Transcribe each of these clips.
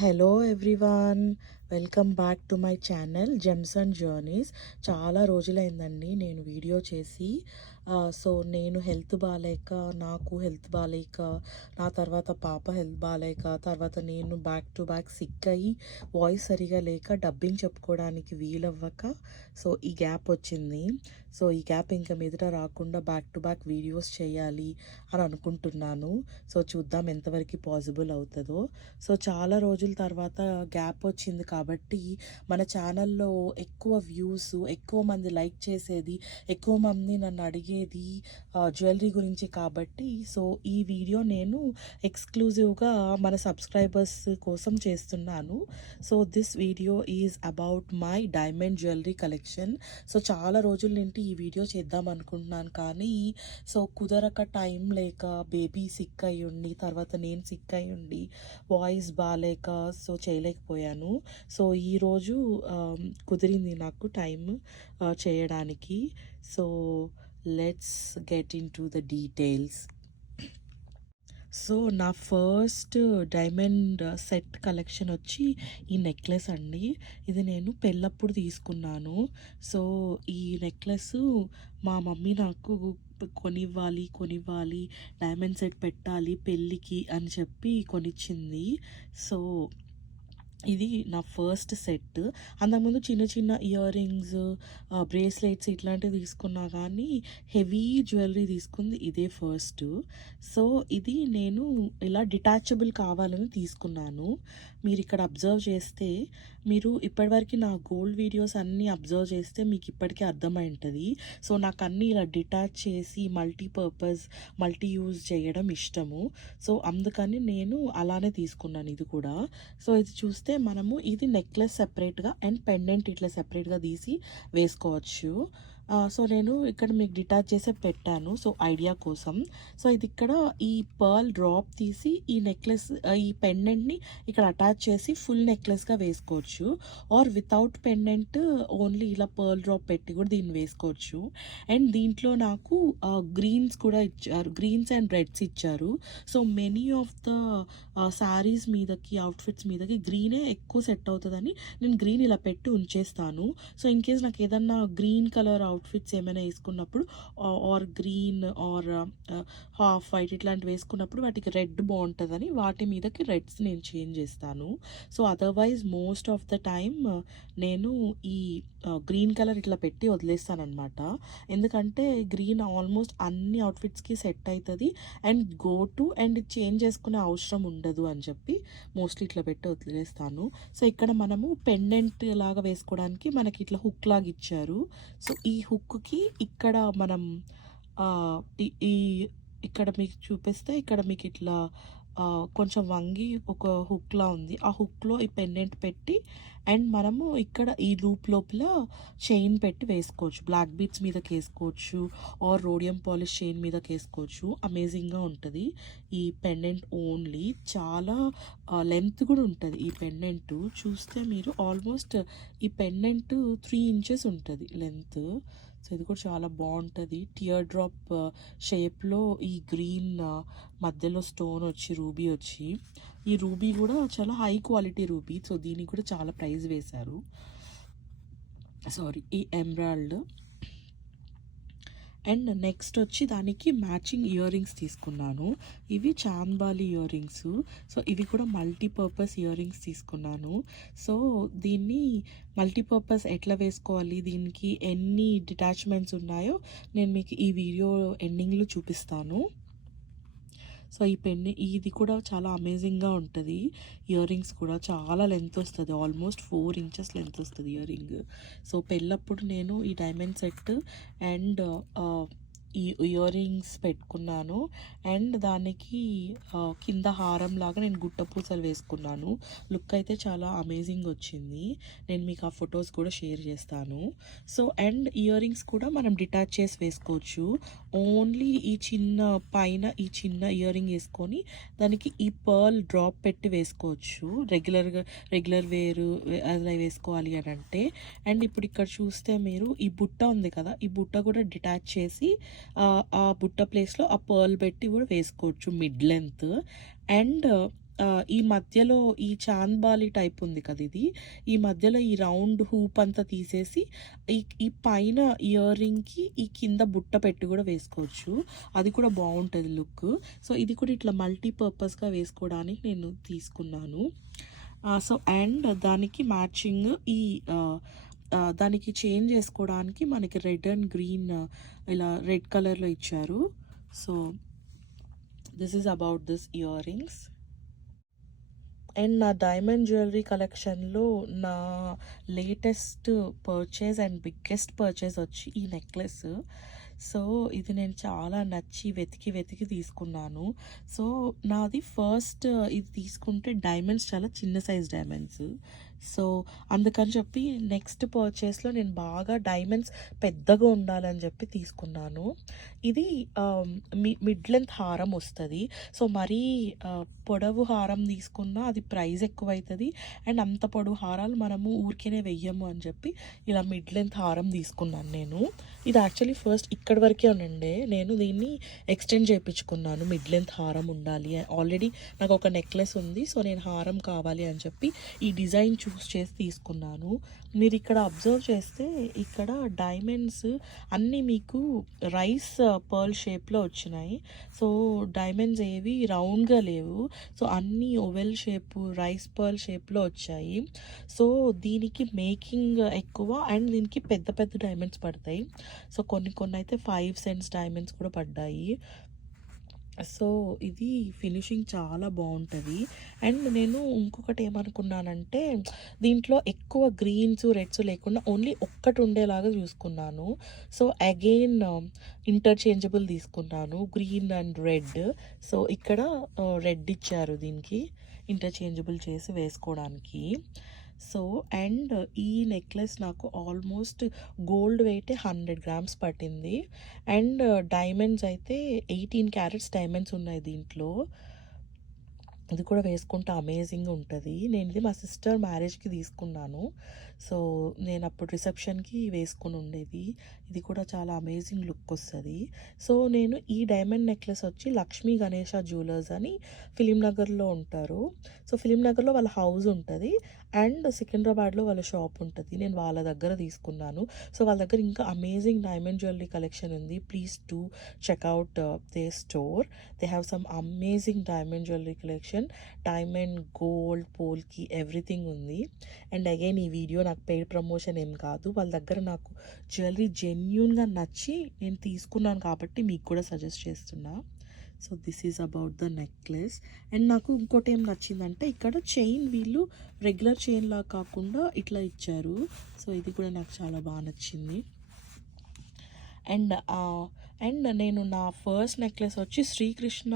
Hello everyone, welcome back to my channel gems and journeys. చాలా రోజులైందండి నేను video చేసి. సో నేను హెల్త్ బాగాలేక, నాకు హెల్త్ బాగాలేక, నా తర్వాత పాప హెల్త్ బాగాలేక, తర్వాత నేను బ్యాక్ టు బ్యాక్ సిక్ అయ్యి వాయిస్ సరిగా లేక డబ్బింగ్ చెప్పుకోవడానికి వీలవ్వక సో ఈ గ్యాప్ వచ్చింది. సో ఈ గ్యాప్ ఇంకా మీదట రాకుండా బ్యాక్ టు బ్యాక్ వీడియోస్ చేయాలి అని అనుకుంటున్నాను. సో చూద్దాం ఎంతవరకు పాసిబుల్ అవుతుందో. సో చాలా రోజుల తర్వాత గ్యాప్ వచ్చింది కాబట్టి మన ఛానల్లో ఎక్కువ వ్యూస్, ఎక్కువ మంది లైక్ చేసేది, ఎక్కువ మంది నన్ను అడిగేది జ్యువెలరీ గురించి కాబట్టి సో ఈ వీడియో నేను ఎక్స్క్లూజివ్గా మన సబ్స్క్రైబర్స్ కోసం చేస్తున్నాను. So this video is about my diamond jewellery collection. So చాలా రోజుల నుండి ఈ వీడియో చేద్దాం అనుకుంటున్నాను కానీ సో కుదరక, టైం లేక, బేబీ సిక్ అయ్యి ఉండి, తర్వాత నేను సిక్ అయ్యి ఉండి, వాయిస్ బాగాలేక సో చేయలేకపోయాను. సో ఈరోజు కుదిరింది నాకు టైం చేయడానికి. So let's get in to the details. So నా ఫస్ట్ డైమండ్ సెట్ కలెక్షన్ వచ్చి ఈ నెక్లెస్ అండి. ఇది నేను పెళ్ళప్పుడు తీసుకున్నాను. సో ఈ నెక్లెస్ మా మమ్మీ నాకు కొనివ్వాలి, డైమండ్ సెట్ పెట్టాలి పెళ్ళికి అని చెప్పి కొనిచ్చింది. సో ఇది నా ఫస్ట్ సెట్. అంతకుముందు చిన్న చిన్న ఇయర్ రింగ్స్, బ్రేస్లెట్స్ ఇట్లాంటివి తీసుకున్నా కానీ హెవీ జ్యువెలరీ తీసుకుంది ఇదే ఫస్ట్. సో ఇది నేను ఇలా డిటాచబుల్ కావాలని తీసుకున్నాను. మీరు ఇక్కడ అబ్జర్వ్ చేస్తే, మీరు ఇప్పటివరకు నా గోల్డ్ వీడియోస్ అన్నీ అబ్జర్వ్ చేస్తే మీకు ఇప్పటికీ అర్థమై ఉంటుంది. సో నాకు అన్నీ ఇలా డిటాచ్ చేసి మల్టీపర్పస్, మల్టీ యూజ్ చేయడం ఇష్టము. సో అందుకని నేను అలానే తీసుకున్నాను ఇది కూడా. సో ఇది చూస్తే మనము ఇది నెక్లెస్ సెపరేట్గా అండ్ పెండెంట్ ఇట్లా సెపరేట్గా తీసి వేసుకోవచ్చు. సో నేను ఇక్కడ మీకు డిటాచ్ చేసే పెట్టాను సో ఐడియా కోసం. సో ఇది ఇక్కడ ఈ పర్ల్ డ్రాప్ తీసి ఈ నెక్లెస్, ఈ పెండెంట్ని ఇక్కడ అటాచ్ చేసి ఫుల్ నెక్లెస్గా వేసుకోవచ్చు. ఆర్ వితౌట్ పెండెంట్ ఓన్లీ ఇలా పర్ల్ డ్రాప్ పెట్టి కూడా దీన్ని వేసుకోవచ్చు. అండ్ దీంట్లో నాకు గ్రీన్స్ కూడా ఇచ్చారు, గ్రీన్స్ అండ్ రెడ్స్ ఇచ్చారు. So many of the saris మీదకి, అవుట్ఫిట్స్ మీదకి గ్రీనే ఎక్కువ సెట్ అవుతుందని నేను గ్రీన్ ఇలా పెట్టి ఉంచేస్తాను. సో ఇన్ కేస్ నాకు ఏదన్నా గ్రీన్ కలర్ అవుట్ఫిట్స్ ఏమైనా వేసుకున్నప్పుడు, or green or half white ఇట్లాంటివి వేసుకున్నప్పుడు వాటికి రెడ్ బాగుంటుందని వాటి మీదకి రెడ్స్ నేను చేంజ్ చేస్తాను. So otherwise most of the time నేను ఈ గ్రీన్ కలర్ ఇట్లా పెట్టి వదిలేస్తాను అనమాట. ఎందుకంటే గ్రీన్ ఆల్మోస్ట్ అన్ని అవుట్ఫిట్స్కి సెట్ అవుతుంది and go to, and change చేసుకునే అవసరం ఉండదు అని చెప్పి మోస్ట్లీ ఇట్లా పెట్టి వదిలేస్తాను. సో ఇక్కడ మనము పెండెంట్ లాగా వేసుకోవడానికి మనకి ఇట్లా హుక్ లాగా ఇచ్చారు. సో ఈ హుక్కి ఇక్కడ మనం ఈ ఇక్కడ మీకు చూపిస్తే ఇక్కడ మీకు ఇట్లా కొంచెం వంగి ఒక హుక్లా ఉంది. ఆ హుక్లో ఈ పెండెంట్ పెట్టి అండ్ మనము ఇక్కడ ఈ లూప్ లోపల చైన్ పెట్టి వేసుకోవచ్చు. బ్లాక్ బీడ్స్ మీదకి వేసుకోవచ్చు ఆర్ రోడియం పాలిష్ చైన్ మీదకి వేసుకోవచ్చు. అమేజింగ్గా ఉంటుంది ఈ పెండెంట్. ఓన్లీ చాలా లెంత్ కూడా ఉంటుంది ఈ పెండెంట్. చూస్తే మీరు ఆల్మోస్ట్ ఈ పెండెంట్ 3 inches ఉంటుంది లెంత్. సో ఇది కూడా చాలా బాగుంటుంది. టియర్ డ్రాప్ షేప్లో ఈ గ్రీన్ మధ్యలో స్టోన్ వచ్చి, రూబీ వచ్చి, ఈ రూబీ కూడా చాలా హై క్వాలిటీ రూబీ. సో దీనికి కూడా చాలా ప్రైస్ వేశారు. సారీ, ఈ ఎమరాల్డ్. అండ్ నెక్స్ట్ వచ్చి దానికి మ్యాచింగ్ ఇయర్ రింగ్స్ తీసుకున్నాను. ఇవి చాంద్బాలి ఇయర్ రింగ్స్. సో ఇవి కూడా మల్టీపర్పస్ ఇయర్ రింగ్స్ తీసుకున్నాను. సో దీన్ని మల్టీపర్పస్ ఎట్లా వేసుకోవాలి, దీనికి ఎన్ని డిటాచ్మెంట్స్ ఉన్నాయో నేను మీకు ఈ వీడియో ఎండింగ్లో చూపిస్తాను. సో ఈ ఇది కూడా చాలా అమేజింగ్గా ఉంటుంది. ఇయర్ రింగ్స్ కూడా చాలా లెంత్ వస్తుంది, ఆల్మోస్ట్ 4 inches లెంత్ వస్తుంది ఇయర్ రింగ్. సో పెళ్ళప్పుడు నేను ఈ డైమండ్ సెట్ అండ్ ఈ ఇయర్ రింగ్స్ పెట్టుకున్నాను. అండ్ దానికి కింద హారం లాగా నేను గుట్ట పూసలు వేసుకున్నాను. లుక్ అయితే చాలా అమేజింగ్ వచ్చింది. నేను మీకు ఆ ఫొటోస్ కూడా షేర్ చేస్తాను. సో అండ్ ఇయర్ రింగ్స్ కూడా మనం డిటాచ్ చేసి వేసుకోవచ్చు. ఓన్లీ ఈ చిన్న పైన ఈ చిన్న ఇయర్ రింగ్ వేసుకొని దానికి ఈ పర్ల్ డ్రాప్ పెట్టి వేసుకోవచ్చు. రెగ్యులర్ వేరు అలా వేసుకోవాలి అని అంటే. అండ్ ఇప్పుడు ఇక్కడ చూస్తే మీరు ఈ బుట్ట ఉంది కదా, ఈ బుట్ట కూడా డిటాచ్ చేసి ఆ బుట్ట ప్లేస్లో ఆ పర్ల్ పెట్టి కూడా వేసుకోవచ్చు మిడ్ లెంత్. అండ్ ఈ మధ్యలో ఈ చాంద్బాలి టైప్ ఉంది కదా ఇది. ఈ మధ్యలో ఈ రౌండ్ హూప్ అంతా తీసేసి ఈ ఈ పైన ఇయర్ రింగ్‌కి ఈ కింద బుట్ట పెట్టి కూడా వేసుకోవచ్చు. అది కూడా బావుంటది లుక్. సో, ఇది కూడా ఇట్లా మల్టీపర్పస్‌గా వేసుకోవడానికి నేను తీసుకున్నాను. సో, అండ్ దానికి మ్యాచింగ్ ఈ దానికి చేంజ్ చేసుకోవడానికి మనకి రెడ్ అండ్ గ్రీన్ ఇలా రెడ్ కలర్‌లో ఇచ్చారు. So, this is about this ear rings. And నా డైమండ్ జ్యువెలరీ కలెక్షన్‌లో నా latest purchase and biggest purchase వచ్చి ఈ నెక్లెస్. సో, ఇది నేను చాలా నచ్చి వెతికి తీసుకున్నాను. సో, నాది ఫస్ట్ ఇది తీసుకుంటే డైమండ్స్ చాలా చిన్న సైజ్ డైమండ్స్. సో, అందుకని చెప్పి నెక్స్ట్ పర్చేస్‌లో నేను బాగా డైమండ్స్ పెద్దగా ఉండాలని చెప్పి తీసుకున్నాను. ఇది మిడ్ లెంత్ హారం వస్తది. సో, మరీ పొడవు హారం తీసుకున్నా అది ప్రైస్ ఎక్కువైతది. అండ్ అంత పొడవు హారాలు మనము ఊరికేనే వెయ్యము అని చెప్పి ఇలా మిడ్ లెంత్ హారం తీసుకున్నాను నేను. ఇది యాక్చువల్లీ ఫస్ట్ ఇక్కడి వరకే ఉండే. నేను దీన్ని ఎక్స్టెండ్ చేపించుకున్నాను. మిడ్ లెంత్ హారం ఉండాలి. ఆల్రెడీ నాకు ఒక నెక్లెస్ ఉంది. సో, నేను హారం కావాలి అని చెప్పి ఈ డిజైన్ చూస్ చేసి తీసుకున్నాను. మీరు ఇక్కడ అబ్జర్వ్ చేస్తే ఇక్కడ డైమండ్స్ అన్నీ మీకు రైస్ పర్ల్ షేప్‌లో వచ్చినాయి. సో, డైమండ్స్ ఏవి రౌండ్‌గా లేవు. సో, అన్నీ ఓవెల్ షేపు, రైస్ పర్ల్ షేప్‌లో వచ్చాయి. సో, దీనికి మేకింగ్ ఎక్కువ అండ్ దీనికి పెద్ద పెద్ద డైమండ్స్ పడతాయి. సో, కొన్ని అయితే 5 సెంట్స్ డైమండ్స్ కూడా పడ్డాయి. సో, ఇది ఫినిషింగ్ చాలా బావుంటది. అండ్ నేను ఇంకొకటి ఏమనుకున్నానంటే దీంట్లో ఎక్కువ గ్రీన్స్, రెడ్స్ లేకుండా ఓన్లీ ఒక్కటి ఉండేలాగా చూసుకున్నాను. సో, అగైన్ ఇంటర్చేంజబుల్ తీసుకున్నాను. Green and red. సో, ఇక్కడ రెడ్ ఇచ్చారు దీనికి ఇంటర్చేంజబుల్ చేసి వేసుకోవడానికి. సో, అండ్ ఈ నెక్లెస్ నాకు ఆల్మోస్ట్ గోల్డ్ వెయిటే 100 గ్రామ్స్ పట్టింది. అండ్ డైమండ్స్ అయితే 18 క్యారెట్స్ డైమండ్స్ ఉన్నాయి దీంట్లో. ఇది కూడా వేసుకుంటే అమేజింగ్‌గా ఉంటది. నేను ఇది మా సిస్టర్ మ్యారేజ్‌కి తీసుకున్నాను. సో, నేను అప్పుడు రిసెప్షన్‌కి వేసుకొని ఉండేది. ఇది కూడా చాలా అమేజింగ్ లుక్ వస్తది. సో, నేను ఈ డైమండ్ నెక్లెస్ వచ్చి లక్ష్మీ గణేష జ్యువెలర్స్ అని ఫిలిం నగర్‌లో ఉంటారు. సో, ఫిలిం నగర్‌లో వాళ్ళ హౌస్ ఉంటది. అండ్ సికింద్రాబాద్‌లో వాళ్ళ షాప్ ఉంటది. నేను వాళ్ళ దగ్గర తీసుకున్నాను. సో, వాళ్ళ దగ్గర ఇంకా అమేజింగ్ డైమండ్ జ్యువెలరీ కలెక్షన్ ఉంది. Please do check out their store. They have some amazing diamond jewellery collection. Diamond, gold, polki everything ఉంది. అండ్ అగైన్ ఈ వీడియో నాకు పెయిడ్ ప్రమోషన్ ఏం కాదు. వాళ్ళ దగ్గర నాకు జ్యువెలరీ జెన్యూన్‌గా నచ్చి నేను తీసుకున్నాను కాబట్టి మీకు కూడా సజెస్ట్ చేస్తున్నా. So, this is about the necklace. And నాకు ఇంకోటి ఏం నచ్చిందంటే ఇక్కడ చైన్ వీళ్ళు రెగ్యులర్ చైన్‌లా కాకుండా ఇట్లా ఇచ్చారు. సో, ఇది కూడా నాకు చాలా బాగా నచ్చింది. అండ్ నేను నా ఫస్ట్ నెక్లెస్ వచ్చి శ్రీకృష్ణ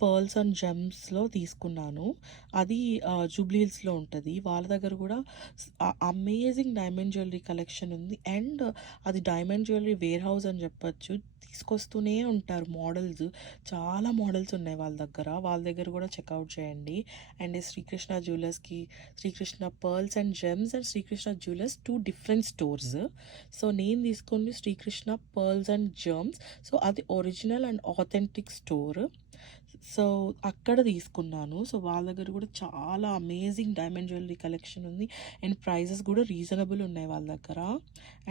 పర్ల్స్ అండ్ జెమ్స్‌లో తీసుకున్నాను. అది జూబ్లీ హిల్స్‌లో ఉంటది. వాళ్ళ దగ్గర కూడా అమేజింగ్ డైమండ్ జ్యువెలరీ కలెక్షన్ ఉంది. అండ్ అది డైమండ్ జ్యువెలరీ వేర్ హౌస్ అని చెప్పొచ్చు. తీసుకొస్తూనే ఉంటారు మోడల్స్. చాలా మోడల్స్ ఉన్నాయి వాళ్ళ దగ్గర. వాళ్ళ దగ్గర కూడా చెక్అవుట్ చేయండి. అండ్ శ్రీకృష్ణ జ్యువెలర్స్‌కి Srikrishna pearls and gems and Srikrishna jewellers 2 different stores. So, నేను తీసుకుంది Srikrishna pearls and gems. So, అది original and authentic store. So, అక్కడ తీసుకున్నాను. సో, వాళ్ళ దగ్గర కూడా చాలా అమేజింగ్ డైమండ్ జ్యువెలరీ కలెక్షన్ ఉంది. అండ్ ప్రైజెస్ కూడా రీజనబుల్ ఉన్నాయి వాళ్ళ దగ్గర.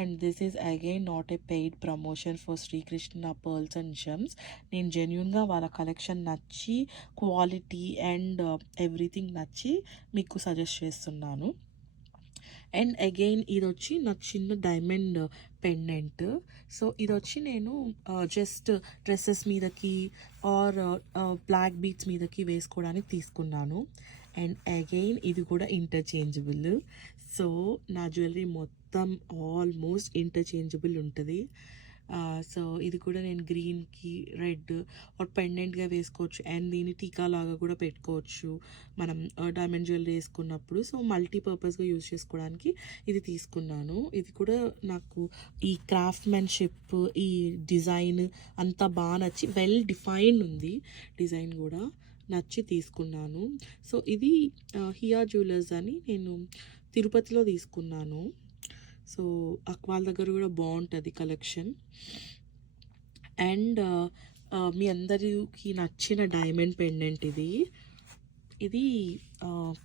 And this is again not a paid promotion for Srikrishna pearls and gems. నేను జెన్యూన్‌గా వాళ్ళ కలెక్షన్ నచ్చి, క్వాలిటీ అండ్ ఎవ్రీథింగ్ నచ్చి మీకు సజెస్ట్ చేస్తున్నాను. అండ్ అగైన్ ఇదొచ్చి నాకు చిన్న డైమండ్ పెండెంట్. సో, ఇదొచ్చి నేను జస్ట్ డ్రెసెస్ మీదకి ఆర్ బ్లాక్ బీడ్స్ మీదకి వేసుకోవడానికి తీసుకున్నాను. అండ్ అగైన్ ఇది కూడా ఇంటర్చేంజబుల్. సో, నా జ్యువెలరీ మొత్తం ఆల్మోస్ట్ ఇంటర్చేంజబుల్ ఉంటుంది. సో, ఇది కూడా నేను గ్రీన్‌కి రెడ్ ఆర్ పెండెంట్‌గా వేసుకోవచ్చు. అండ్ దీన్ని టీకా లాగా కూడా పెట్టుకోవచ్చు మనం డైమండ్ జ్యువెలరీ వేసుకున్నప్పుడు. సో, మల్టీపర్పస్‌గా యూజ్ చేసుకోవడానికి ఇది తీసుకున్నాను. ఇది కూడా నాకు ఈ క్రాఫ్ట్‌మెన్‌షిప్, ఈ డిజైన్ అంతా బాగా నచ్చి వెల్ డిఫైన్డ్ ఉంది డిజైన్ కూడా. నచ్చి తీసుకున్నాను. సో, ఇది హియా జ్యువెలర్స్ అని నేను తిరుపతిలో తీసుకున్నాను. సో, వాళ్ళ దగ్గర కూడా బాగుంటుంది కలెక్షన్. అండ్ మీ అందరికి నచ్చిన డైమండ్ పెండెంట్ ఇది. ఇది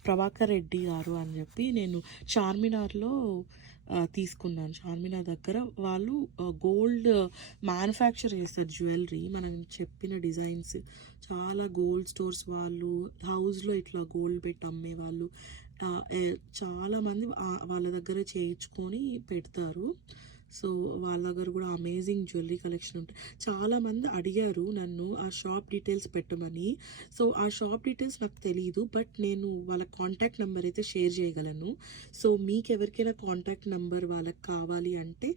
ప్రభాకర్ రెడ్డి గారు అని చెప్పి నేను చార్మినార్లో తీసుకున్నాను. చార్మినార్ దగ్గర వాళ్ళు గోల్డ్ మ్యానుఫ్యాక్చర్ చేస్తారు జ్యువెలరీ. మనం చెప్పిన డిజైన్స్ చాలా గోల్డ్ స్టోర్స్ వాళ్ళు హౌస్లో ఇట్లా గోల్డ్ పెట్టి అమ్మేవాళ్ళు చాలామంది వాళ్ళ దగ్గర చేయించుకొని పెడతారు. సో వాళ్ళ దగ్గర కూడా అమేజింగ్ జ్యువెలరీ కలెక్షన్ ఉంటుంది. చాలామంది అడిగారు నన్ను ఆ షాప్ డీటెయిల్స్ పెట్టమని. సో ఆ షాప్ డీటెయిల్స్ నాకు తెలియదు, బట్ నేను వాళ్ళ కాంటాక్ట్ నెంబర్ అయితే షేర్ చేయగలను. సో మీకు ఎవరికైనా కాంటాక్ట్ నెంబర్ వాళ్ళకి కావాలి అంటే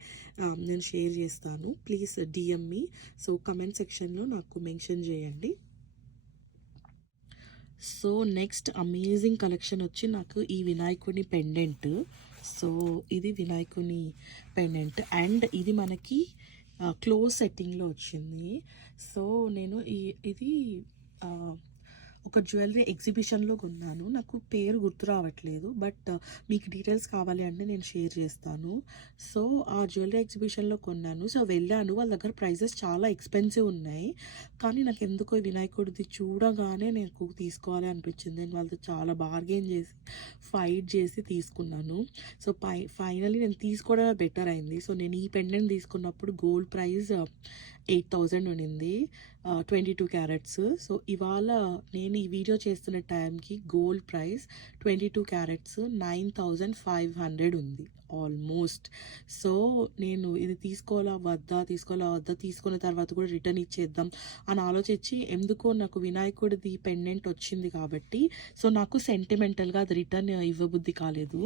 నేను షేర్ చేస్తాను. Please DM me. So comment సెక్షన్లో నాకు మెన్షన్ చేయండి. సో నెక్స్ట్ అమేజింగ్ కలెక్షన్ వచ్చి నాకు ఈ వినాయకుని పెండెంట్. సో ఇది వినాయకుని పెండెంట్ అండ్ ఇది మనకి క్లోజ్ సెట్టింగ్లో వచ్చింది. సో నేను ఇది ఒక జ్యువెలరీ ఎగ్జిబిషన్లో కొన్నాను. నాకు పేరు గుర్తు రావట్లేదు, బట్ మీకు డీటెయిల్స్ కావాలి అంటే నేను షేర్ చేస్తాను. సో ఆ జ్యువెలరీ ఎగ్జిబిషన్లో కొన్నాను. సో వెళ్ళాను, వాళ్ళ దగ్గర ప్రైజెస్ చాలా ఎక్స్పెన్సివ్ ఉన్నాయి. కానీ నాకు ఎందుకో వినాయకుడిది చూడగానే నాకు తీసుకోవాలి అనిపించింది. నేను వాళ్ళతో చాలా బార్గెన్ చేసి ఫైట్ చేసి తీసుకున్నాను. సో ఫైనలీ నేను తీసుకోవడమే బెటర్ అయింది. సో నేను ఈ పెండెంట్ తీసుకున్నప్పుడు గోల్డ్ ప్రైస్ 8,000 ఉండింది, 22 క్యారెట్స్. సో ఇవాళ నేను ఈ వీడియో చేస్తున్న టైంకి గోల్డ్ ప్రైస్ 22 క్యారెట్స్ 9,500 ఉంది ఆల్మోస్ట్. సో నేను ఇది తీసుకోవాలా వద్దా తీసుకున్న తర్వాత కూడా రిటర్న్ ఇచ్చేద్దాం అని ఆలోచించి, ఎందుకో నాకు వినాయకుడిది పెండెంట్ వచ్చింది కాబట్టి సో నాకు సెంటిమెంటల్గా అది రిటర్న్ ఇవ్వబుద్ధి కాలేదు.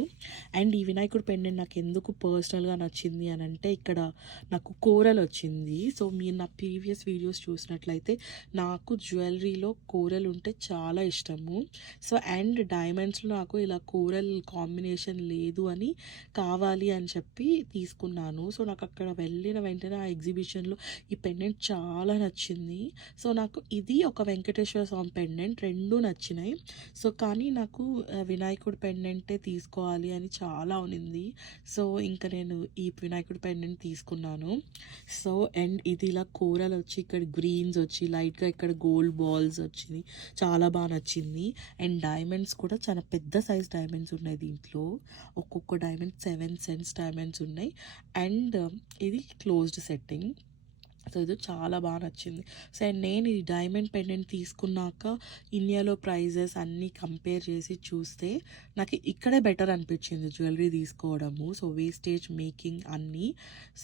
అండ్ ఈ వినాయకుడి పెండెంట్ నాకు ఎందుకు పర్సనల్గా నచ్చింది అని అంటే ఇక్కడ నాకు కోరల్ వచ్చింది. సో మీరు నా ప్రీవియస్ వీడియోస్ చూసినట్లయితే నాకు జ్యువెలరీలో కోరల్ ఉంటే చాలా ఇష్టము. సో అండ్ డైమండ్స్లో నాకు ఇలా కోరల్ కాంబినేషన్ లేదు అని కావాలి అని చెప్పి తీసుకున్నాను. సో నాకు అక్కడ వెళ్ళిన వెంటనే ఆ ఎగ్జిబిషన్లో ఈ పెండెంట్ చాలా నచ్చింది. సో నాకు ఇది ఒక వెంకటేశ్వర స్వామి పెండెంట్ రెండు నచ్చినాయి. సో కానీ నాకు వినాయకుడి పెండెంటే తీసుకోవాలి అని చాలా ఉన్నింది. సో ఇంకా నేను ఈ వినాయకుడి పెండెంట్ తీసుకున్నాను. సో అండ్ ఇది ఇలా కూరలు వచ్చి ఇక్కడ గ్రీన్స్ వచ్చి లైట్గా ఇక్కడ గోల్డ్ బాల్స్ వచ్చింది, చాలా బాగా నచ్చింది. అండ్ డైమండ్స్ కూడా చాలా పెద్ద సైజ్ డైమండ్స్ ఉన్నాయి దీంట్లో. ఒక్కొక్క డైమండ్ 7 cents డైమండ్స్ ఉన్నాయి. అండ్ ఇది క్లోజ్డ్ సెట్టింగ్. సో ఇది చాలా బాగా నచ్చింది. సో అండ్ నేను ఈ డైమండ్ పెండెంట్ తీసుకున్నాక ఇండియాలో ప్రైజెస్ అన్నీ కంపేర్ చేసి చూస్తే నాకు ఇక్కడే బెటర్ అనిపించింది జ్యువెలరీ తీసుకోవడము. సో వేస్టేజ్ మేకింగ్ అన్నీ.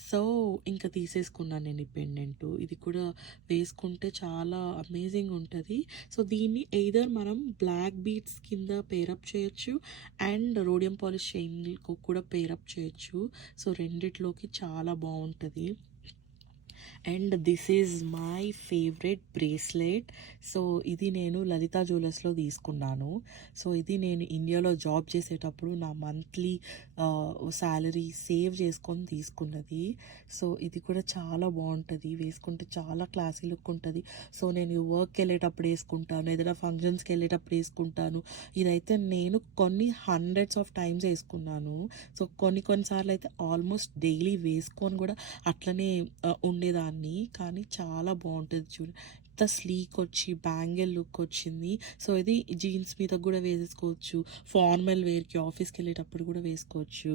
సో ఇంకా తీసేసుకున్నాను నేను ఈ పెండెంట్. ఇది కూడా వేసుకుంటే చాలా అమేజింగ్ ఉంటుంది. సో దీన్ని ఎయిదర్ మనం బ్లాక్ బీడ్స్ కింద పేరప్ చేయొచ్చు అండ్ రోడియం పాలిష్ చైన్కు కూడా పేరప్ చేయొచ్చు. సో రెండిట్లోకి చాలా బాగుంటుంది. And this is my favourite bracelet. So ఇది నేను లలితా జ్యువెలర్స్లో తీసుకున్నాను. సో ఇది నేను ఇండియాలో జాబ్ చేసేటప్పుడు నా మంత్లీ శాలరీ సేవ్ చేసుకొని తీసుకున్నది. సో ఇది కూడా చాలా బాగుంటుంది, వేసుకుంటే చాలా క్లాసీ లుక్ ఉంటుంది. సో నేను వర్క్కి వెళ్ళేటప్పుడు వేసుకుంటాను, ఏదైనా ఫంక్షన్స్కి వెళ్ళేటప్పుడు వేసుకుంటాను. ఇదైతే నేను కొన్ని హండ్రెడ్స్ ఆఫ్ టైమ్స్ వేసుకున్నాను. సో కొన్నిసార్లు అయితే ఆల్మోస్ట్ డైలీ వేసుకొని కూడా అట్లనే ఉండేదాన్ని. కానీ చాలా బాగుంటుంది చూడు, ఎంత స్లీక్ వచ్చి బ్యాంగిల్ లుక్ వచ్చింది. సో ఇది జీన్స్ మీద కూడా వేసుకోవచ్చు, ఫార్మల్ వేర్కి ఆఫీస్కి వెళ్ళేటప్పుడు కూడా వేసుకోవచ్చు.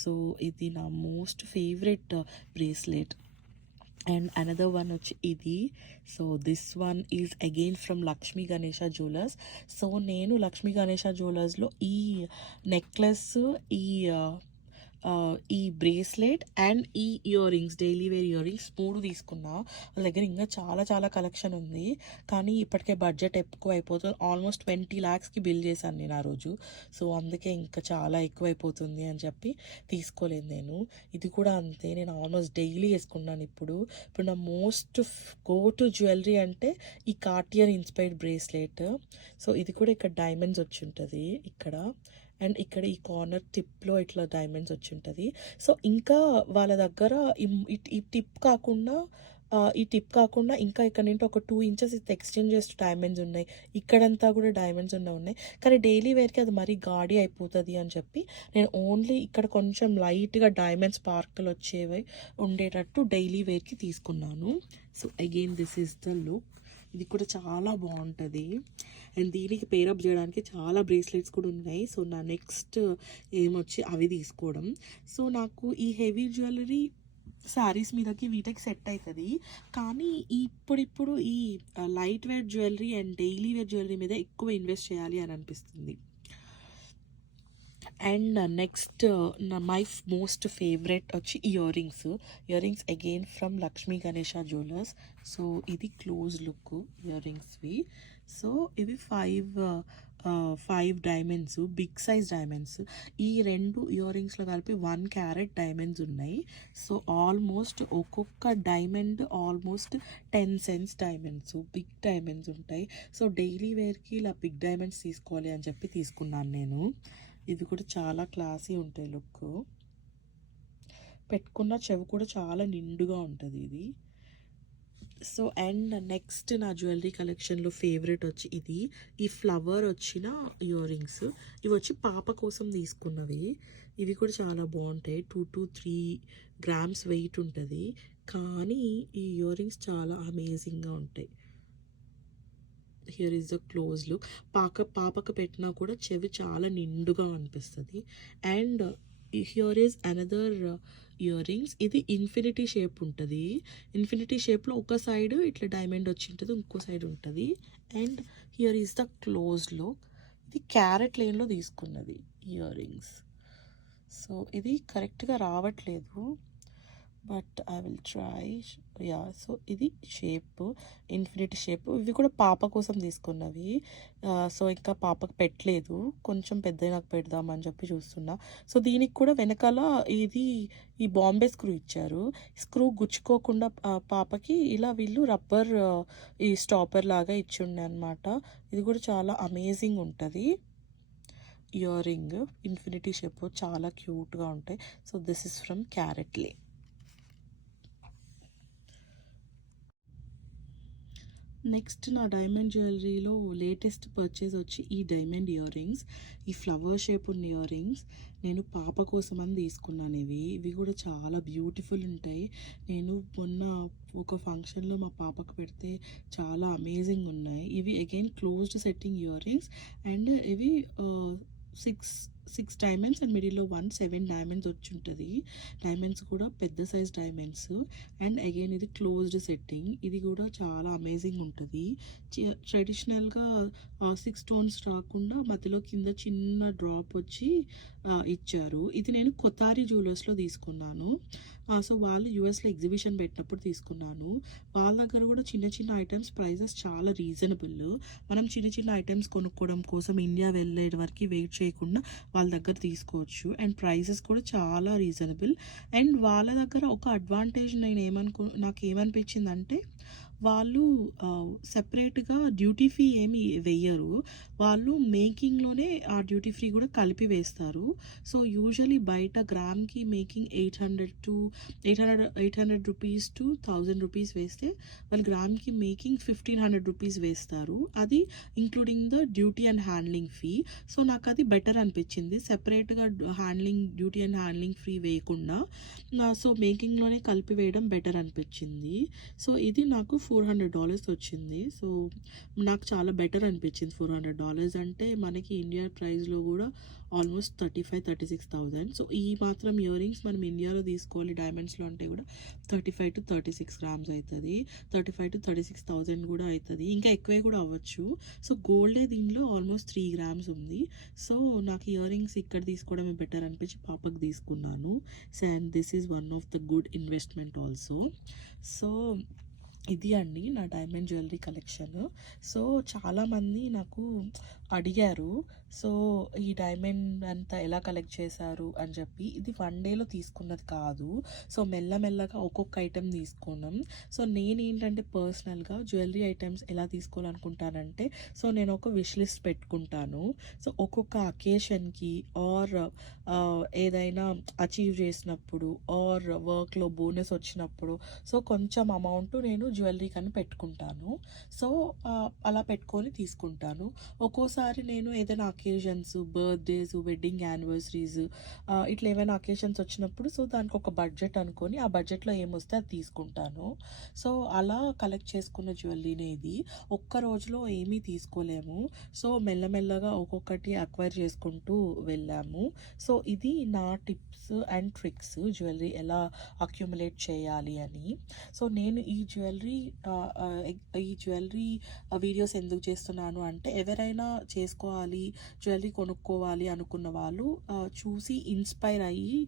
సో ఇది నా most favourite bracelet. And another one వచ్చి ఇది. So this one is again from Lakshmi Ganesha jewellers. సో నేను లక్ష్మీ గణేష జ్యువెలర్స్లో ఈ నెక్లెస్, ఈ బ్రేస్లెట్ అండ్ ఈ earrings, daily wear earrings 3 తీసుకున్నా. వాళ్ళ దగ్గర ఇంకా చాలా కలెక్షన్ ఉంది, కానీ ఇప్పటికే బడ్జెట్ ఎక్కువ అయిపోతుంది. ఆల్మోస్ట్ 20 lakhsకి బిల్ చేశాను నేను ఆ రోజు. సో అందుకే ఇంకా చాలా ఎక్కువ అయిపోతుంది అని చెప్పి తీసుకోలేదు నేను. ఇది కూడా అంతే, నేను ఆల్మోస్ట్ డైలీ వేసుకున్నాను. ఇప్పుడు నా మోస్ట్ గో టు జ్యువెలరీ అంటే ఈ కార్టియర్ ఇన్స్పైర్డ్ బ్రేస్లెట్. సో ఇది కూడా ఇక్కడ డైమండ్స్ వచ్చి ఉంటుంది ఇక్కడ, అండ్ ఇక్కడ ఈ కార్నర్ టిప్లో ఇట్లా డైమండ్స్ వచ్చి ఉంటుంది. సో ఇంకా వాళ్ళ దగ్గర ఈ టిప్ కాకుండా ఇంకా ఇక్కడ నుండి ఒక 2 inches ఎక్స్టెండ్ చేస్తూ డైమండ్స్ ఉన్నాయి. ఇక్కడంతా కూడా డైమండ్స్ ఉన్నాయి, కానీ డైలీ వేర్కి అది మరీ గాడి అయిపోతుంది అని చెప్పి నేను ఓన్లీ ఇక్కడ కొంచెం లైట్గా డైమండ్ స్పార్కిల్ వచ్చేవి ఉండేటట్టు డైలీ వేర్కి తీసుకున్నాను. So again this is the look. ఇది కూడా చాలా బాగుంటుంది. అండ్ దీనికి పేరప్ చేయడానికి చాలా బ్రేస్లెట్స్ కూడా ఉన్నాయి. సో నా నెక్స్ట్ ఏమొచ్చి అవి తీసుకోవడం. సో నాకు ఈ హెవీ జ్యువెలరీ శారీస్ మీదకి వీటికి సెట్ అవుతుంది. కానీ ఇప్పుడిప్పుడు ఈ light weight jewellery and daily wear jewellery మీద ఎక్కువ ఇన్వెస్ట్ చేయాలి అని అనిపిస్తుంది. And next my most favourite వచ్చి earrings again from Lakshmi Ganesha jewellers. So ఇది క్లోజ్ లుక్ ఇయర్ రింగ్స్వి. సో ఇవి five diamonds, big size diamonds. ఈ 2 ఇయర్ రింగ్స్లో కలిపి 1 క్యారెట్ డైమండ్స్ ఉన్నాయి. సో ఆల్మోస్ట్ ఒక్కొక్క diamond almost 10 cents diamonds, big diamonds ఉంటాయి. సో డైలీ వేర్కి ఇలా బిగ్ డైమండ్స్ తీసుకోవాలి అని చెప్పి తీసుకున్నాను నేను. ఇది కూడా చాలా క్లాసీ ఉంటాయి లుక్. పెట్టుకున్న చెవి కూడా చాలా నిండుగా ఉంటుంది ఇది. సో అండ్ నెక్స్ట్ నా జ్యువెలరీ కలెక్షన్లో ఫేవరెట్ వచ్చి ఇది. ఈ ఫ్లవర్ వచ్చిన ఇయర్ రింగ్స్. ఇవి వచ్చి పాప కోసం తీసుకున్నవి. ఇవి కూడా చాలా బాగుంటాయి. 2 to 3 grams వెయిట్ ఉంటుంది. కానీ ఈ ఇయర్ రింగ్స్ చాలా అమేజింగ్గా ఉంటాయి. Here is the close look. పాపకు పెట్టినా కూడా చెవి చాలా నిండుగా అనిపిస్తుంది. And here is another ear rings. ఇది ఇన్ఫినిటీ షేప్ ఉంటుంది. ఇన్ఫినిటీ షేప్లో ఒక సైడ్ ఇట్లా డైమండ్ వచ్చి ఉంటుంది, ఇంకో సైడ్ ఉంటుంది. And here is the close look. ఇది క్యారెట్ లైన్లో తీసుకున్నది ఇయర్ రింగ్స్. సో ఇది కరెక్ట్గా రావట్లేదు, but I will try. Yeah, so ఇది షేప్ ఇన్ఫినిటీ షేప్. ఇవి కూడా పాప కోసం తీసుకున్నవి. సో ఇంకా పాపకు పెట్టలేదు, కొంచెం పెద్దగా పెడదామని చెప్పి చూస్తున్నా. సో దీనికి కూడా వెనకాల ఇది ఈ బాంబే స్క్రూ ఇచ్చారు. స్క్రూ గుచ్చుకోకుండా పాపకి ఇలా వీళ్ళు రబ్బర్ ఈ స్టాపర్ లాగా ఇచ్చిండే అనమాట. ఇది కూడా చాలా అమేజింగ్ ఉంటుంది. ఇయర్ రింగ్ ఇన్ఫినిటీ షేప్ చాలా క్యూట్గా ఉంటాయి. So this is from carrot లే. నెక్స్ట్ నా డైమండ్ జ్యువెలరీలో లేటెస్ట్ పర్చేజ్ వచ్చి ఈ డైమండ్ ఇయర్ రింగ్స్. ఈ ఫ్లవర్ షేప్ ఉన్న ఇయర్ రింగ్స్ నేను పాప కోసం అని తీసుకున్నాను. ఇవి కూడా చాలా బ్యూటిఫుల్ ఉంటాయి. నేను మొన్న ఒక ఫంక్షన్లో మా పాపకు పెడితే చాలా అమేజింగ్ ఉన్నాయి. ఇవి again closed setting ear rings. And ఇవి 6 డైమండ్స్ అండ్ మిడిల్లో 7 డైమండ్స్ వచ్చి ఉంటుంది. డైమండ్స్ కూడా పెద్ద సైజ్ డైమండ్స్. అండ్ అగైన్ ఇది క్లోజ్డ్ సెట్టింగ్. ఇది కూడా చాలా అమేజింగ్ ఉంటుంది. ట్రెడిషనల్గా 6 stones రాకుండా మధ్యలో కింద చిన్న డ్రాప్ వచ్చి ఇచ్చారు. ఇది నేను కొతారి జ్యువెలర్స్లో తీసుకున్నాను. సో వాళ్ళు యూఎస్లో ఎగ్జిబిషన్ పెట్టినప్పుడు తీసుకున్నాను. వాళ్ళ దగ్గర కూడా చిన్న చిన్న ఐటమ్స్ ప్రైజెస్ చాలా రీజనబుల్. మనం చిన్న చిన్న ఐటమ్స్ కొనుక్కోవడం కోసం ఇండియా వెళ్ళే వరకు వెయిట్ చేయకుండా వాళ్ళ దగ్గర తీసుకోవచ్చు. అండ్ ప్రైజెస్ కూడా చాలా రీజనబుల్. అండ్ వాళ్ళ దగ్గర ఒక అడ్వాంటేజ్ నాకు ఏమనిపించిందంటే వాళ్ళు సెపరేట్గా డ్యూటీ ఫీ ఏమి వేయరు. వాళ్ళు మేకింగ్లోనే ఆ డ్యూటీ ఫ్రీ కూడా కలిపి వేస్తారు. సో యూజువలీ బయట గ్రామ్కి మేకింగ్ 800 రూపీస్ టు 1000 రూపీస్ వేస్తే వాళ్ళు గ్రామ్కి మేకింగ్ 1500 రూపీస్ వేస్తారు. అది including the duty and handling fee. So నాకు అది బెటర్ అనిపించింది. సెపరేట్గా డ్యూటీ అండ్ హ్యాండ్లింగ్ ఫీ వేయకుండా సో మేకింగ్లోనే కలిపి వేయడం బెటర్ అనిపించింది. సో ఇది నాకు $400 వచ్చింది. సో నాకు చాలా బెటర్ అనిపించింది. $400 అంటే మనకి ఇండియా ప్రైస్లో కూడా ఆల్మోస్ట్ 35,000-36,000. సో ఈ మాత్రం ఇయర్ రింగ్స్ మనం ఇండియాలో తీసుకోవాలి డైమండ్స్లో అంటే కూడా 35 to 36 grams అవుతుంది. 35,000 to 36,000 కూడా అవుతుంది, ఇంకా ఎక్కువే కూడా అవ్వచ్చు. సో గోల్డే దీనిలో ఆల్మోస్ట్ 3 grams ఉంది. సో నాకు ఇయర్ రింగ్స్ ఇక్కడ తీసుకోవడమే బెటర్ అనిపించి పాపకు తీసుకున్నాను. So and this is one of the good investment also. So ఇది అండి నా డైమండ్ జ్యువెలరీ కలెక్షన్. సో చాలామంది నాకు అడిగారు, సో ఈ డైమండ్ అంతా ఎలా కలెక్ట్ చేశారు అని చెప్పి. ఇది 1 dayలో తీసుకున్నది కాదు. సో మెల్లమెల్లగా ఒక్కొక్క ఐటెం తీసుకున్నాం. సో నేనేంటంటే పర్సనల్గా జ్యువెలరీ ఐటమ్స్ ఎలా తీసుకోవాలనుకుంటానంటే, సో నేను ఒక విష్ లిస్ట్ పెట్టుకుంటాను. సో ఒక్కొక్క అకేషన్కి ఆర్ ఏదైనా అచీవ్ చేసినప్పుడు ఆర్ వర్క్లో బోనస్ వచ్చినప్పుడు సో కొంచెం అమౌంట్ నేను జ్యువెలరీ కానీ పెట్టుకుంటాను. సో, అలా పెట్టుకొని తీసుకుంటాను. ఒక్కోసారి నేను ఏదైనా అకేషన్స్, బర్త్‌డేస్, వెడ్డింగ్ యానివర్సరీస్ ఇట్లా ఏమైనా అకేషన్స్ వచ్చినప్పుడు సో, దానికి ఒక బడ్జెట్ అనుకోని ఆ బడ్జెట్‌లో ఏమొస్తే అది తీసుకుంటాను. సో, అలా కలెక్ట్ చేసుకున్న జ్యువెలరీనే ఇది. ఒక్క రోజులో ఏమీ తీసుకోలేము. సో, మెల్లమెల్లగా ఒక్కొక్కటి అక్వైర్ చేసుకుంటూ వెళ్ళాము. సో, ఇది నా టిప్స్ అండ్ ట్రిక్స్ జ్యువెలరీ ఎలా అక్యుములేట్ చేయాలి అని. సో, నేను ఈ జ్యువెలరీ వీడియోస్ ఎందుకు చేస్తున్నాను అంటే, ఎవరైనా చేసుకోవాలి, జ్యువెలరీ కొనుక్కోవాలి అనుకున్న వాళ్ళు చూసి ఇన్స్పైర్ అయ్యి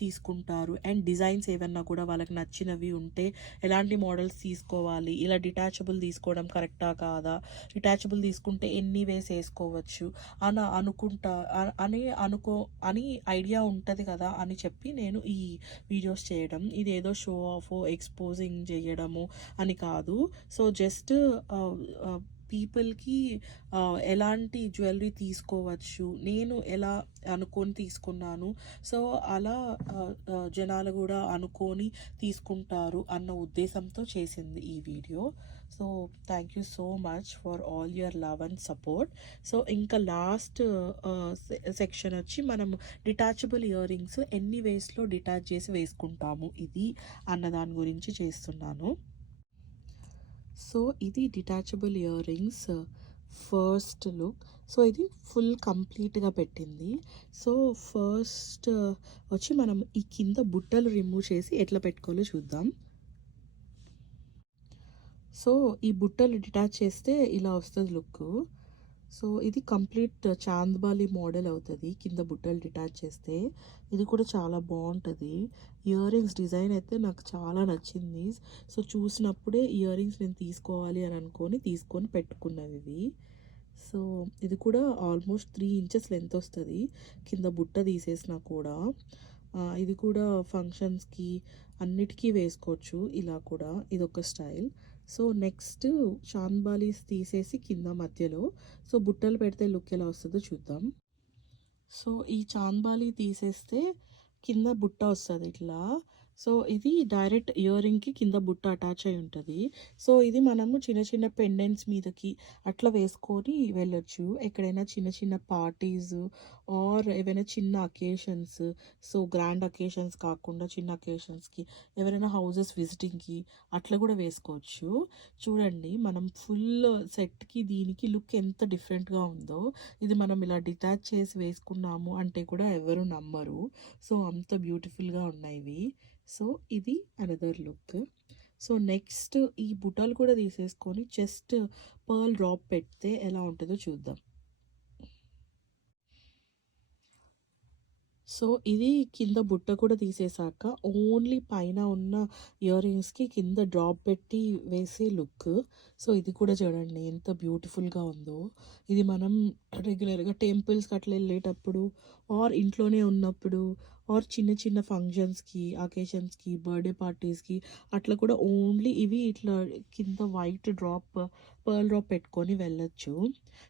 తీసుకుంటారు. అండ్ డిజైన్స్ ఏవన్నా కూడా వాళ్ళకి నచ్చినవి ఉంటే ఎలాంటి మోడల్స్ తీసుకోవాలి, ఇలా డిటాచబుల్ తీసుకోవడం కరెక్టా కాదా, డిటాచబుల్ తీసుకుంటే ఎన్ని వేస్ వేసుకోవచ్చు అని ఐడియా ఉంటుంది కదా అని చెప్పి నేను ఈ వీడియోస్ చేయడం. ఇదేదో షో ఆఫ్ ఎక్స్పోజింగ్ చేయడము అని కాదు. సో జస్ట్ పీపుల్కి ఎలాంటి జ్యువెలరీ తీసుకోవచ్చు, నేను ఎలా అనుకొని తీసుకున్నాను, సో అలా జనాలు కూడా అనుకొని తీసుకుంటారు అన్న ఉద్దేశంతో చేసింది ఈ video. So thank you so much for all your love and support. So ఇంకా లాస్ట్ సెక్షన్ వచ్చి మనం డిటాచబుల్ ఇయర్ రింగ్స్ ఎన్ని వేస్లో డిటాచ్ చేసి వేసుకుంటాము ఇది అన్న దాని గురించి చేస్తున్నాను. సో ఇది detachable ear rings first look. So ఇది ఫుల్ కంప్లీట్గా పెట్టింది. సో ఫస్ట్ వచ్చి మనం ఈ కింద బుట్టలు రిమూవ్ చేసి ఎట్లా పెట్టుకోవాలో చూద్దాం. సో ఈ బుట్టలు డిటాచ్ చేస్తే ఇలా వస్తుంది లుక్. సో ఇది కంప్లీట్ చాంద్బాలి మోడల్ అవుతుంది కింద బుట్టలు డిటాచ్ చేస్తే. ఇది కూడా చాలా బాగుంటుంది. ఇయర్ రింగ్స్ డిజైన్ అయితే నాకు చాలా నచ్చింది. సో చూసినప్పుడే ఇయర్ రింగ్స్ నేను తీసుకోవాలి అని తీసుకొని పెట్టుకున్నవి ఇవి. సో ఇది కూడా ఆల్మోస్ట్ 3 ఇంచెస్ లెంత్ వస్తుంది కింద బుట్ట తీసేసినా కూడా. ఇది కూడా ఫంక్షన్స్కి అన్నిటికీ వేసుకోవచ్చు ఇలా కూడా. ఇదొక స్టైల్. సో నెక్స్ట్ చాంద్బాలీస్ తీసేసి కింద మధ్యలో సో బుట్టలు పెడితే లుక్ ఎలా వస్తుందో చూద్దాం. సో ఈ చాంద్బాలి తీసేస్తే కింద బుట్ట వస్తుంది ఇట్లా. సో ఇది డైరెక్ట్ ఇయర్ రింగ్కి కింద బుట్ట అటాచ్ అయి ఉంటుంది. సో ఇది మనము చిన్న చిన్న పెండెంట్స్ మీదకి అట్లా వేసుకొని వెళ్ళొచ్చు ఎక్కడైనా చిన్న చిన్న పార్టీస్ ఆర్ ఏవైనా చిన్న అకేషన్స్. సో గ్రాండ్ అకేషన్స్ కాకుండా చిన్న అకేషన్స్కి ఎవరైనా హౌజెస్ విజిటింగ్కి అట్లా కూడా వేసుకోవచ్చు. చూడండి మనం ఫుల్ సెట్కి దీనికి లుక్ ఎంత డిఫరెంట్గా ఉందో. ఇది మనం ఇలా డిటాచ్ చేసి వేసుకున్నాము అంటే కూడా ఎవరు నమ్మరు. సో అంత బ్యూటిఫుల్గా ఉన్నాయి. సో ఇది అనదర్ లుక్. సో నెక్స్ట్ ఈ బుట్టలు కూడా తీసేసుకొని జస్ట్ పర్ల్ డ్రాప్ పెడితే ఎలా ఉంటుందో చూద్దాం. సో ఇది కింద బుట్ట కూడా తీసేసాక ఓన్లీ పైన ఉన్న ఇయర్ రింగ్స్కి కింద డ్రాప్ పెట్టి వేసే లుక్. సో ఇది కూడా చూడండి ఎంత బ్యూటిఫుల్గా ఉందో. ఇది మనం రెగ్యులర్గా టెంపుల్స్కి అట్లా వెళ్ళేటప్పుడు ఆర్ ఇంట్లోనే ఉన్నప్పుడు ఆర్ చిన్న చిన్న ఫంక్షన్స్కి అకేషన్స్కి బర్త్డే పార్టీస్కి అట్లా కూడా ఓన్లీ ఇవి ఇట్లా కింద వైట్ పర్ల్ డ్రాప్ పెట్టుకొని వెళ్ళొచ్చు.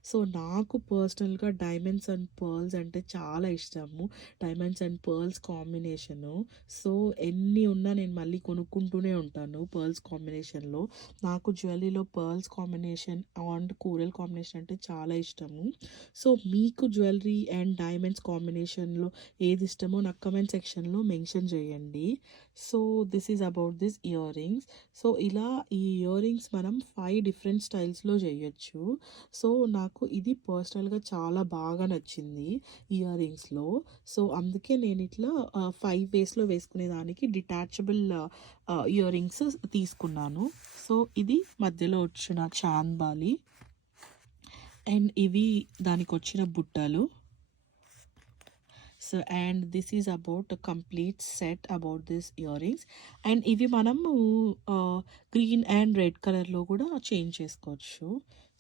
సో నాకు పర్సనల్గా డైమండ్స్ అండ్ పర్ల్స్ అంటే చాలా ఇష్టము. Diamonds and pearls combination. So ఎన్ని ఉన్నా నేను మళ్ళీ కొనుక్కుంటూనే ఉంటాను పర్ల్స్ కాంబినేషన్లో. నాకు జ్యువెలరీలో pearls combination and coral combination అంటే చాలా ఇష్టము. సో మీకు జ్యువెలరీ అండ్ డైమండ్స్ కాంబినేషన్లో ఏది ఇష్టమో నాకు కమెంట్ సెక్షన్లో మెన్షన్ చేయండి. So this is about this ear rings. So ఇలా ఈ ఇయర్ రింగ్స్ మనం 5 డిఫరెంట్ స్టైల్స్లో చేయొచ్చు. సో నాకు ఇది పర్సనల్గా చాలా బాగా నచ్చింది ఇయర్ రింగ్స్లో. సో అందుకే నేను ఇట్లా 5 వేస్లో వేసుకునేదానికి డిటాచబుల్ ఇయర్ రింగ్స్ తీసుకున్నాను. సో ఇది మధ్యలో వచ్చిన చాంద్బాలి అండ్ ఇవి దానికి వచ్చిన బుట్టలు. So and this is about complete set about this ear rings. And ఇవి మనము గ్రీన్ అండ్ రెడ్ కలర్లో కూడా చేంజ్ చేసుకోవచ్చు.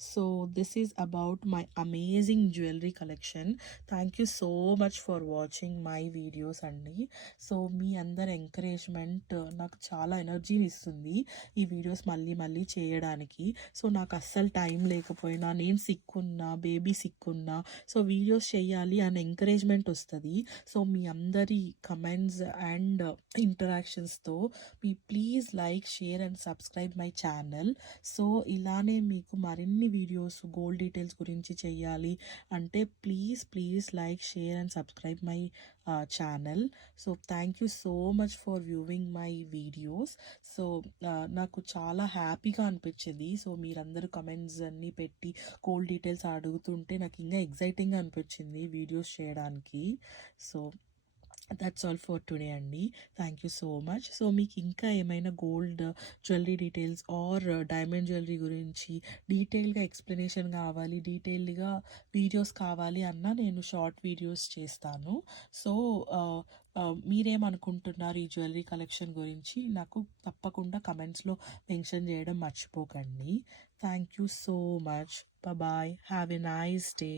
So this is about my amazing jewellery collection. Thank you so much for watching my videos అండి. So మీ అందరి encouragement నాకు చాలా ఎనర్జీని ఇస్తుంది ఈ వీడియోస్ మళ్ళీ మళ్ళీ చేయడానికి. సో నాకు అస్సలు టైం లేకపోయినా, నేను సిక్కున్నా, బేబీ సిక్కున్నా, సో వీడియోస్ చేయాలి అని ఎంకరేజ్మెంట్ వస్తుంది. సో మీ అందరి కమెంట్స్ అండ్ ఇంటరాక్షన్స్తో please like, share and subscribe my channel. So ఇలానే మీకు మరిన్ని వీడియోస్ గోల్డ్ డీటెయిల్స్ గురించి చెయ్యాలి అంటే please like, share and subscribe my channel. So thank you so much for viewing my videos. So నాకు చాలా హ్యాపీగా అనిపించింది. సో మీరందరూ కమెంట్స్ అన్నీ పెట్టి గోల్డ్ డీటెయిల్స్ అడుగుతుంటే నాకు ఇంకా ఎగ్జైటింగ్గా అనిపించింది వీడియోస్ చేయడానికి. So that's all for today అండి. Thank you so much. So మీకు ఇంకా ఏమైనా gold jewellery details or diamond jewellery గురించి డీటెయిల్గా ఎక్స్ప్లెనేషన్ కావాలి, డీటెయిల్గా వీడియోస్ కావాలి అన్నా నేను షార్ట్ వీడియోస్ చేస్తాను. సో మీరేమనుకుంటున్నారు ఈ జ్యువెలరీ కలెక్షన్ గురించి నాకు తప్పకుండా కమెంట్స్లో మెన్షన్ చేయడం మర్చిపోకండి. Thank you so much. Bye. Have a nice day.